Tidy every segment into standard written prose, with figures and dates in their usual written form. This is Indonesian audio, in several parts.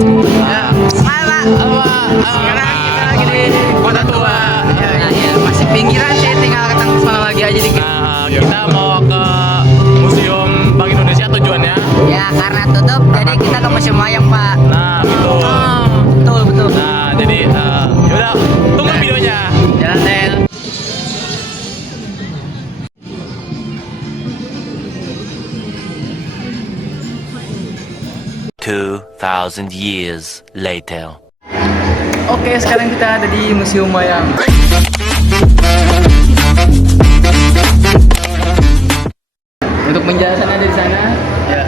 Ya, Pak. Sekarang kita lagi di Kota Tua. Ya, masih pinggiran sih, tinggal ketemu semalam lagi aja dikit. Kita mau ke Museum Bank Indonesia tujuannya. Ya, karena tutup, jadi kita ke Museum Wayang, Pak. Nah, betul. Betul, betul. Nah, jadi yaudah, tunggu videonya. Jalan, Del. 2,000 years later. Oke, sekarang kita ada di Museum Wayang. Untuk penjelasan ada di sana. Ya,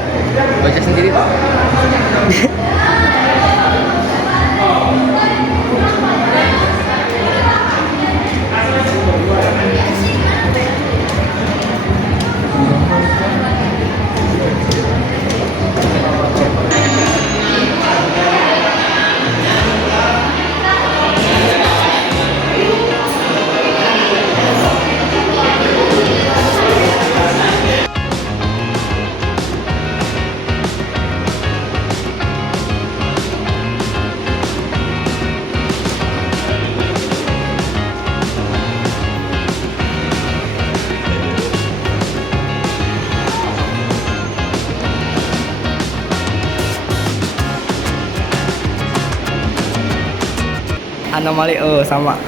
baca sendiri, Pak. Anomali sama.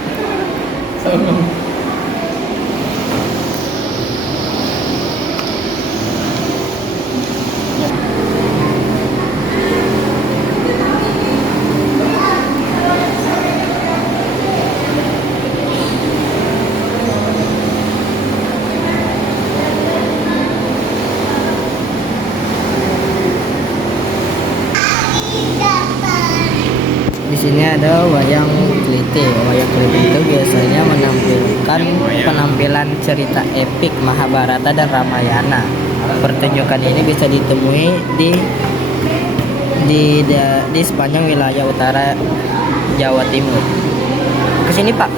Di sini ada wayang keliti. Wayang keliti itu biasanya menampilkan penampilan cerita epik Mahabharata dan Ramayana. Pertunjukan ini bisa ditemui di sepanjang wilayah utara Jawa Timur. Kesini Pak,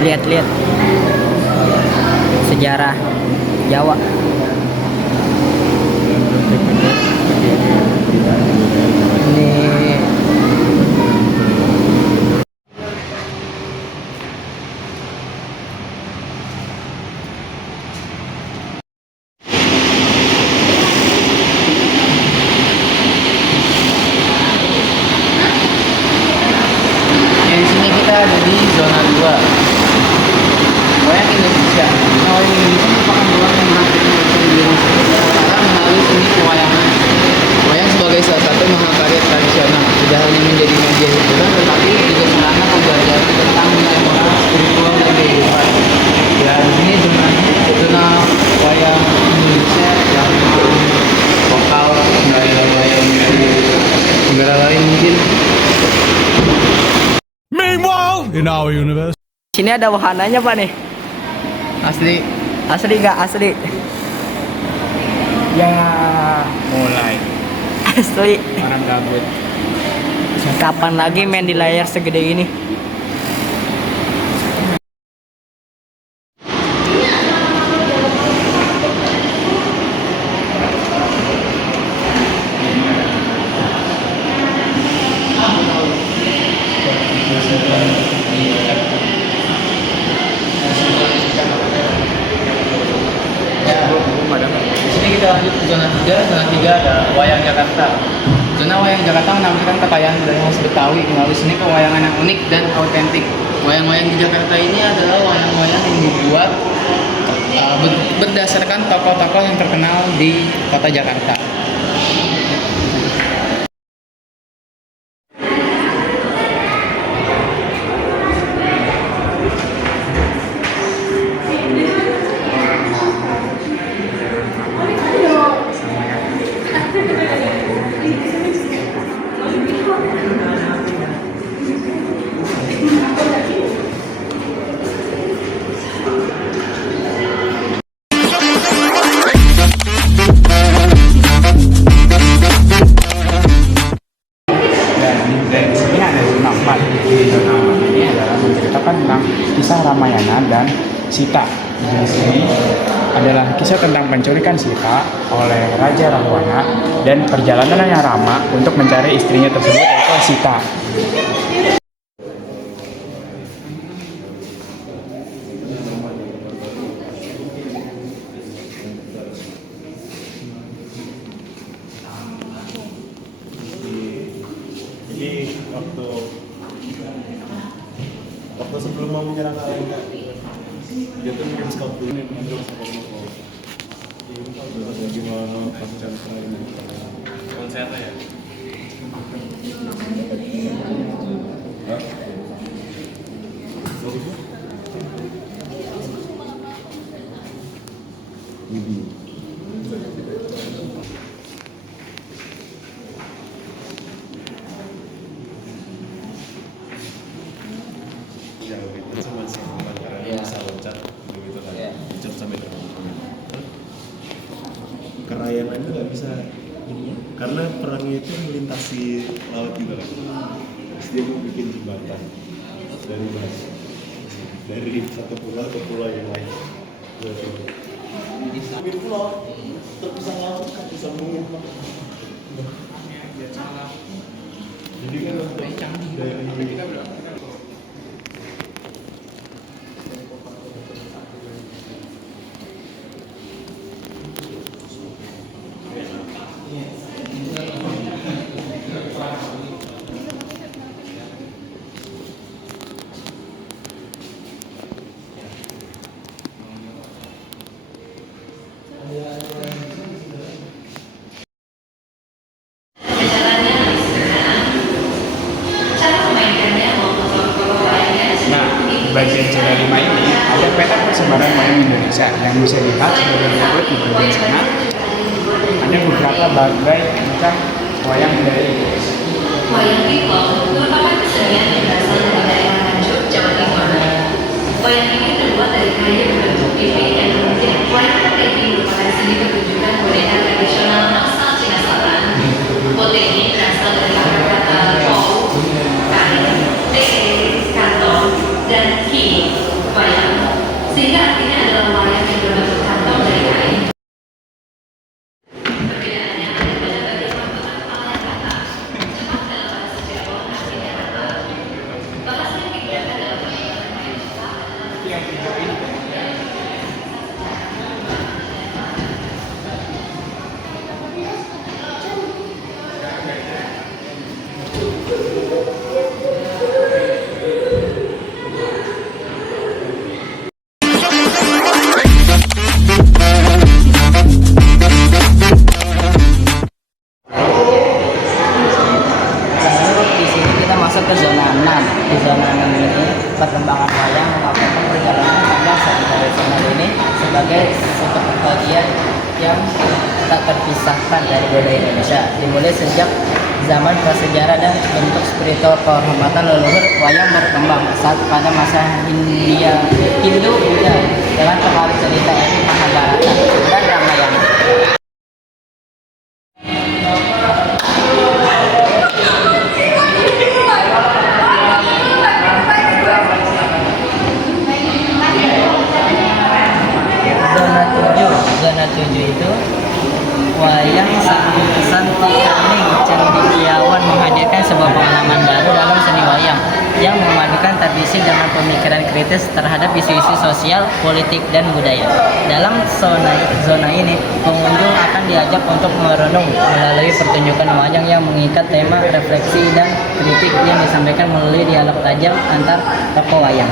lihat-lihat sejarah Jawa. Ini ada di zona 2 Wayang Indonesia. Wayang Indonesia merupakan ruang yang hampir secara melalui seni pewayangan. Wayang sebagai salah satu mahakarya tradisional tidak hanya menjadi media hiburan, tetapi juga sarana pembelajaran tentang nilai moral, spiritual, dan kehidupan. Ya, di sini zona wayang Indonesia yang lokal dari wayang negara lain mungkin. In our universe. Sini ada wahananya Pak nih. Asli. Asli nggak asli? Ya. Mulai. Asli. Orang gabut. Kapan lagi main di layar segede ini? Di sini kita lanjut ke zona 3. Zona 3 ada Wayang Jakarta. Zona Wayang Jakarta menampilkan kekayaan budaya khas Betawi melalui seni pewayangan yang unik dan autentik. Wayang-wayang di Jakarta ini adalah wayang-wayang yang dibuat berdasarkan tokoh-tokoh yang terkenal di kota Jakarta. Ini adalah menceritakan tentang kisah Ramayana dan Sita. Di sini adalah kisah tentang penculikan Sita oleh Raja Rahwana dan perjalanannya Rama untuk mencari istrinya tersebut yaitu Sita. Jadi waktu sebelum mau menyerang Alenda, dia tuh ngirim scout dulu nih ngobrol sama Romo. Gimana pasca ini? Konsernya ya? Hah? Ya itu cuma sama karena Iya. bisa loncat begitu kan, Iya. loncat sampai terbang. Kerayan aja nggak bisa, karena perangnya itu melintasi laut juga kan. Terus dia mau bikin jembatan dari satu pulau ke pulau yang lain. Sambil pulau terpisah laut kan bisa mungkin. Jadi kan untuk dari Nah, di bagian C5 ini ada peta persebaran wayang Indonesia yang bisa dilihat sebagai berikut di bagian sana. Ada beberapa bagai macam wayang dari Indonesia. Wayang Kiplong merupakan kesenian yang berasal dari daerah Nganjuk, Jawa Timur. Wayang ini terbuat dari kayu berbentuk pipi dan kemudian wayang Potegi merupakan seni pertunjukan budaya tradisional asal Cina Selatan. Potegi berasal dari kata pou, kain, kantong, dan ki, wayang, sehingga artinya adalah wayang yang berbentuk kantong dari kain. Perbedaannya ada pada bagian pembentukan kepala yang rata, cepat dalam bahasa Jawa artinya rata. Bahasa yang digunakan dalam pembentukan kain rata adalah Lalu di sini kita masuk ke zona 6. Di zona 6 ini perkembangan wayang melakukan perjalanan panjang dari zona ini sebagai suatu bagian yang tak terpisahkan dari budaya Indonesia. Dimulai sejak zaman prasejarah dan bentuk spiritual kehormatan leluhur, wayang berkembang saat pada masa Hindu-Buddha dengan pengaruh cerita ini Mahabharata dan Ramayana. Zona 7 itu wayang Santikaning Cendekiawan menghadirkan sebuah pengalaman baru dalam seni wayang yang memadukan tradisi dengan pemikiran kritis terhadap isu-isu sosial, politik, dan budaya. Dalam zona ini, pengunjung akan diajak untuk merenung melalui pertunjukan wayang yang mengikat tema refleksi dan kritik yang disampaikan melalui dialog tajam antar tokoh wayang.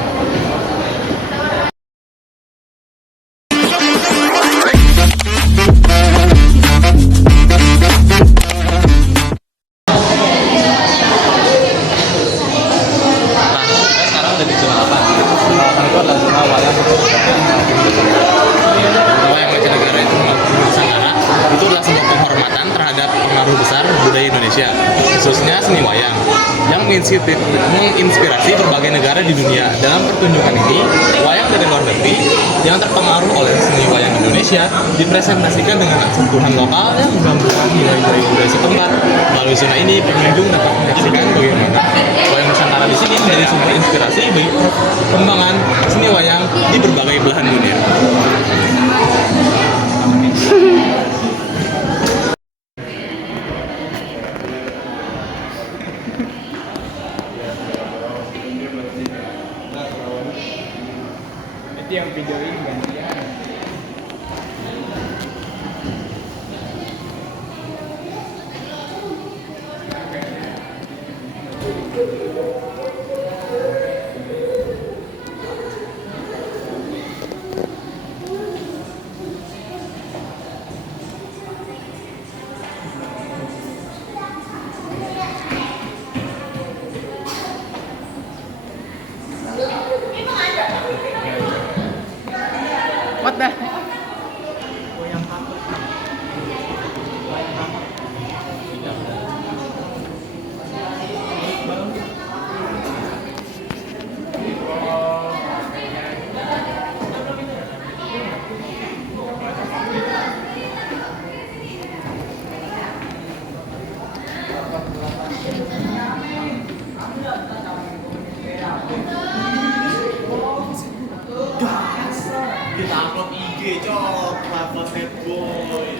Sekarang udah di zona 8. Zona 8 itu adalah zona wayang wayang mancanegara itu Nusantara. Itu adalah sebuah penghormatan terhadap pengaruh besar budaya Indonesia, khususnya seni wayang yang menginspirasi berbagai negara di dunia. Dalam pertunjukan ini, wayang dari luar negeri yang terpengaruh oleh seni wayang Indonesia dipresentasikan dengan sentuhan lokal yang menggabungkan nilai-nilai budaya setempat Melalui zona ini, pengunjung dapat menyaksikan bagaimana wayang Nusantara di sini menjadi sumber inspirasi bagi perkembangan seni wayang di berbagai belahan dunia. Itu yang videoin gantian. What the? Kita upload IG cok, Lava Set Boy.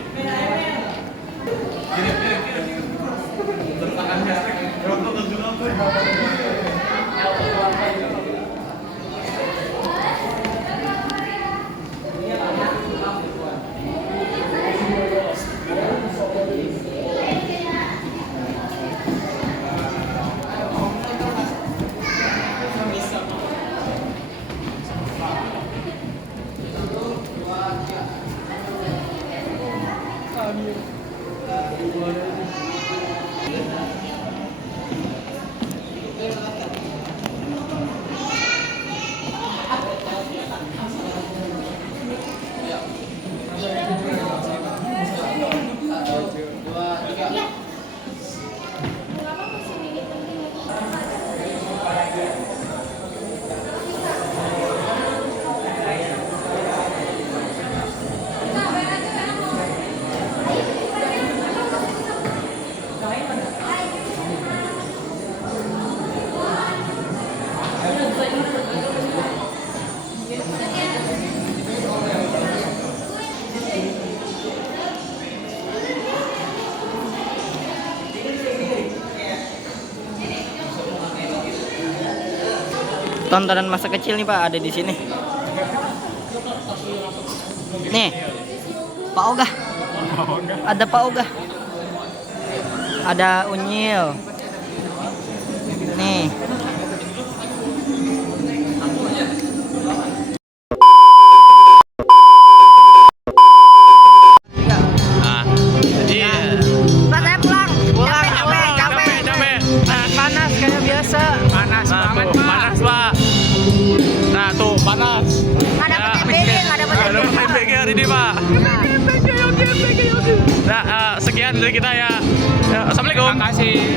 Tontonan masa kecil nih Pak ada di sini. Nih, Pak Ogah. Ada Pak Ogah. Ada Unyil. Nih. Pak saya pulang. Capek. Panas kayak biasa. Panas banget, Pak. Panas, Pak. Nah, tuh panas. Nggak dapet MBG, nggak dapet Ada MBG hari ini, Pak. Nah, sekian dari kita ya. Assalamualaikum. Terima kasih.